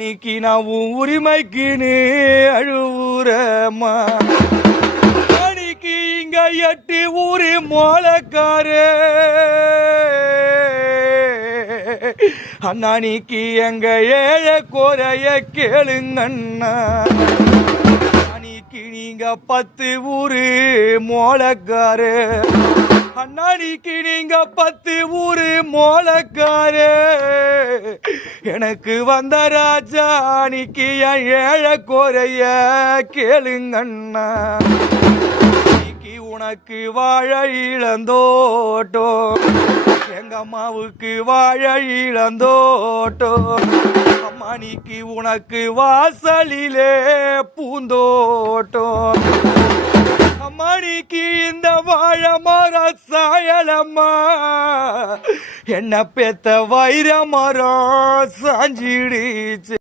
இன்னைக்கு நான் உன் உரிமைக்குன்னு அழுவுறம்மா. அன்னைக்கு இங்க எட்டு ஊரு மோளக்காரு. அண்ணாணிக்கு எங்க ஏழ கோரைய கேளுங்கண்ணா. அன்னைக்கு நீங்க பத்து ஊரு மோளக்காரு. அண்ணாணிக்கு நீங்க பத்து ஊரு மோளக்காரு. எனக்கு வந்த ராஜா நீக்கு என் ஏழை குறைய கேளுங்கண்ணா. இன்னைக்கு உனக்கு வாழ இழந்தோட்டோ எங்க அம்மாவுக்கு வாழ அம்மா நீக்கு உனக்கு வாசலிலே பூந்தோட்டோ அம்மா நீக்கு இந்த வாழ மர சாயலம்மா. என்ன பெத்த வைர சாஞ்சிடுச்சு.